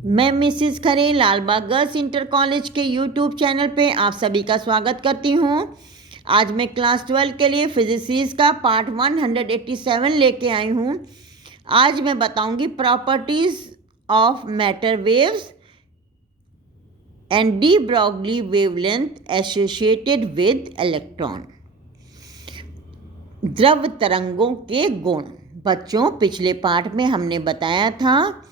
मैं मिसिस खरे Lalbagh girls inter college के YouTube channel पे आप सभी का स्वागत करती हूँ। आज मैं क्लास 12 के लिए फिजिक्स सीरीज का पार्ट 187 लेके आई हूँ। आज मैं बताऊँगी properties of matter waves and de Broglie wavelength associated with electron. द्रव तरंगों के गुण। बच्चों, पिछले पार्ट में हमने बताया था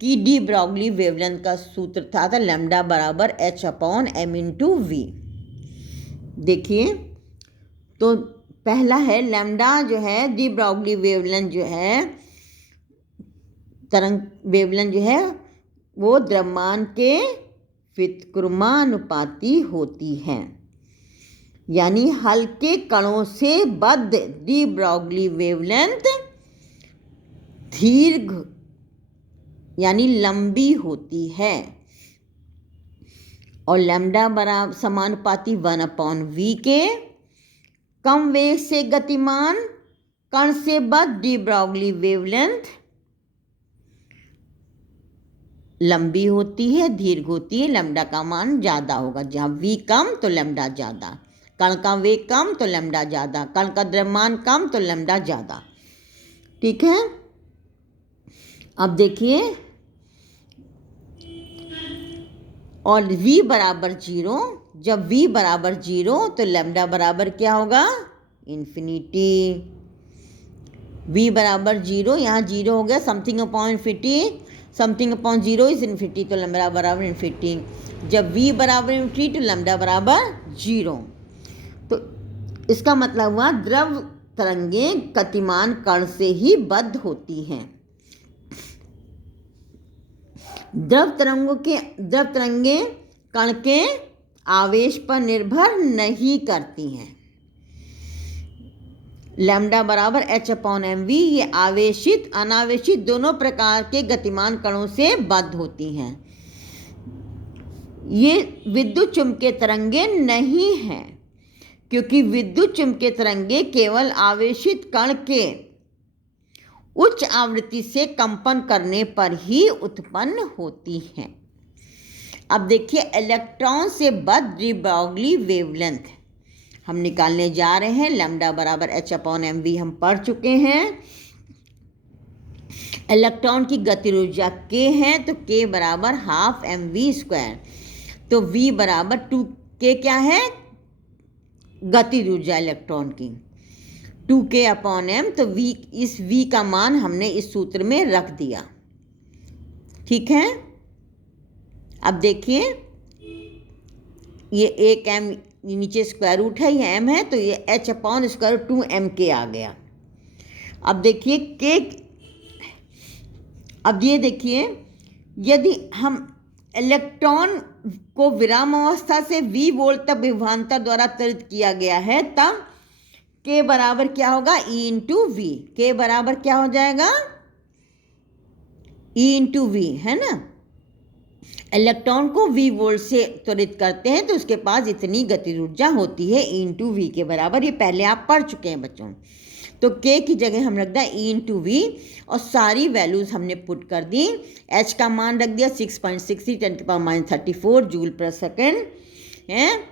कि डी ब्रॉगली वेवलेंथ का सूत्र था लैम्डा बराबर h/m/v। देखिए, तो पहला है लैम्डा जो है डी ब्रॉगली वेवलेंथ जो है तरंग वेवलेंथ जो है वो द्रव्यमान के व्युत्क्रमानुपाती होती है, यानी हल्के कणों से बद्ध डी ब्रॉगली वेवलेंथ दीर्घ यानी लंबी होती है और लैम्डा बराबर समानुपाती 1/v के। कम वेग से गतिमान कण से बद्ध डी ब्रॉगली वेवलेंथ लंबी होती है, दीर्घ होती है, लैम्डा का मान ज़्यादा होगा। जहाँ v कम तो लैम्डा ज़्यादा, कण का वेग कम तो लैम्डा ज़्यादा, कण का द्रव्यमान कम तो लैम्डा ज़्यादा। ठीक है, अब देखिए, और v बराबर 0, जब v बराबर 0 तो लैम्डा बराबर क्या होगा? इन्फिनिटी। v बराबर 0, यहाँ 0 हो गया, something upon infinity, something upon 0 is infinity, तो लैम्डा बराबर इन्फिनिटी। जब v बराबर इन्फिनिटी तो लैम्डा बराबर 0। तो इसका मतलब हुआ द्रव तरंगें गतिमान कण से ही बद्ध होती हैं। द्रव तरंगें कण के आवेश पर निर्भर नहीं करती हैं। लैम्डा बराबर h/mv, ये आवेशित अनावेशित दोनों प्रकार के गतिमान कणों से बद्ध होती हैं। ये विद्युत चुम्बकीय तरंगें नहीं हैं, क्योंकि विद्युत चुम्बकीय तरंगें केवल आवेशित कण के उच्च आवृत्ति से कंपन करने पर ही उत्पन्न होती हैं। अब देखिए, इलेक्ट्रॉन से बद्ध डी ब्रॉगली वेवलेंथ हम निकालने जा रहे हैं। लैम्डा बराबर h/mv हम पढ़ चुके हैं। इलेक्ट्रॉन की गतिज ऊर्जा k है, तो k बराबर ½ mv²। तो v बराबर 2k क्या है? गतिज ऊर्जा इलेक्ट्रॉन की 2k/m। तो v, इस v का मान हमने इस सूत्र में रख दिया। ठीक है, अब देखिए, ये 1m नीचे स्क्वायर रूट है, ये m है, तो ये h/2mk आ गया। अब देखिए k, अब ये देखिए, यदि हम इलेक्ट्रॉन को विराम अवस्था से v वोल्ट तक विभवांतर द्वारा त्वरित किया गया है, तब k बराबर क्या होगा? E/v। k बराबर क्या हो जाएगा? E/v, है ना। इलेक्ट्रॉन को v वोल्ट से त्वरित करते हैं तो उसके पास इतनी गतिज ऊर्जा होती है, E/v के बराबर। ये पहले आप पढ़ चुके हैं बच्चों। तो k की जगह हम रख दिया E/v और सारी वैल्यूज हमने पुट कर दी। h का मान रख दिया 6.63 10⁻34 जूल पर सेकेंड है,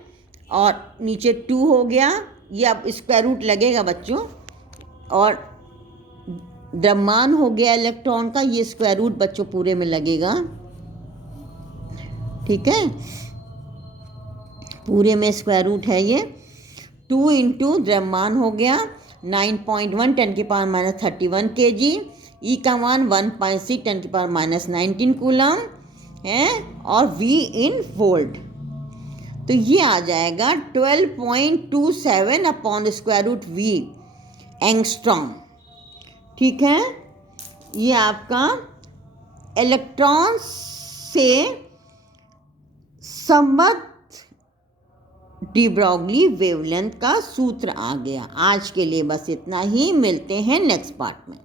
और नीचे 2 हो गया। ये अब स्क्वायर रूट लगेगा बच्चों, और द्रव्यमान हो गया इलेक्ट्रॉन का, ये स्क्वायर रूट बच्चों पूरे में लगेगा। ठीक है, पूरे में स्क्वायर रूट है ये। 2 × द्रव्यमान हो गया 9.1 10⁻31 kg, ई का मान 1.6 10⁻19 कूलम है, और v इन वोल्ट। तो ये आ जाएगा 12.27/√v एंगस्ट्रॉम। ठीक है, ये आपका इलेक्ट्रॉन से संबद्ध डी ब्रॉगली वेवलेंथ का सूत्र आ गया। आज के लिए बस इतना ही, मिलते हैं नेक्स्ट पार्ट में।